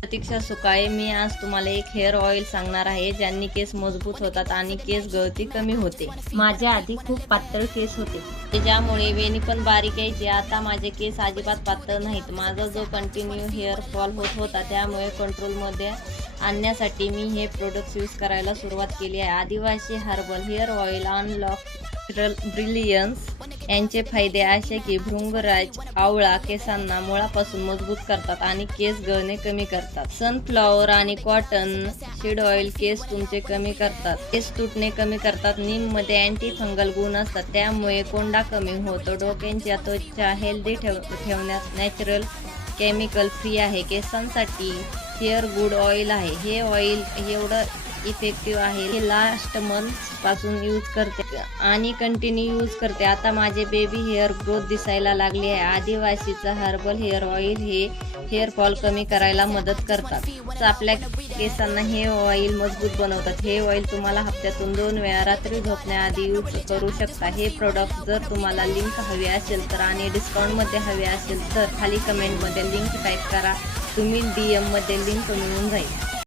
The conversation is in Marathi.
प्रतीक्षा सुकाळे. मी आज तुम्हाला एक हेअर ऑइल सांगणार आहे ज्यांनी केस मजबूत होतात आणि केस गळती कमी होते. माझ्या आधी खूप पातळ केस होते ज्यामुळे वेणी पण बारीक यायची. आता माझे केस अजिबात पातळ नाहीत. माझा जो कंटिन्यू हेअर फॉल होत होता त्यामुळे कंट्रोलमध्ये आणण्यासाठी मी हे प्रोडक्ट्स यूज करायला सुरुवात केली आहे. आदिवासी herbal hair oil unlock brilliance. यांचे फायदे असे की भृंगराज आवळा केसांना मुळापासून मजबूत करतात आणि केस गळणे कमी करतात. सनफ्लॉवर आणि कॉटन सीड ऑइल केस तुमचे कमी करतात, केस तुटणे कमी करतात. नीम मध्ये अँटी फंगल गुण असतात त्यामुळे कोंडा कमी होतो. डोक्याच्या त्वचा हेल्दी ठेवण्यात नॅचरल केमिकल फ्री आहे. केसांसाठी हेअर गुड ऑइल आहे. हे ऑइल एवढं इफेक्टिव्ह आहे. हे लास्ट मंथ पासून यूज करते आणि कंटिन्यू यूज करते. आता माझे बेबी हेअर ग्रोथ दिसायला लागली आहे. आदिवासीचा हर्बल हेअर ऑइल हे हेअर फॉल कमी करायला मदत करतात. आपल्या केसांना हे ऑइल मजबूत बनवतात. हे ऑइल तुम्हाला हप्त्यातून 2 वेळा रात्री झोपण्याआधी यूज करू शकता. हे प्रोडक्ट जर तुम्हाला लिंक हवी असेल तर आणि डिस्काउंटमध्ये हवे असेल तर खाली कमेंटमध्ये लिंक टाईप करा. तुम्ही DM मध्ये लिंक मिळून जाईल.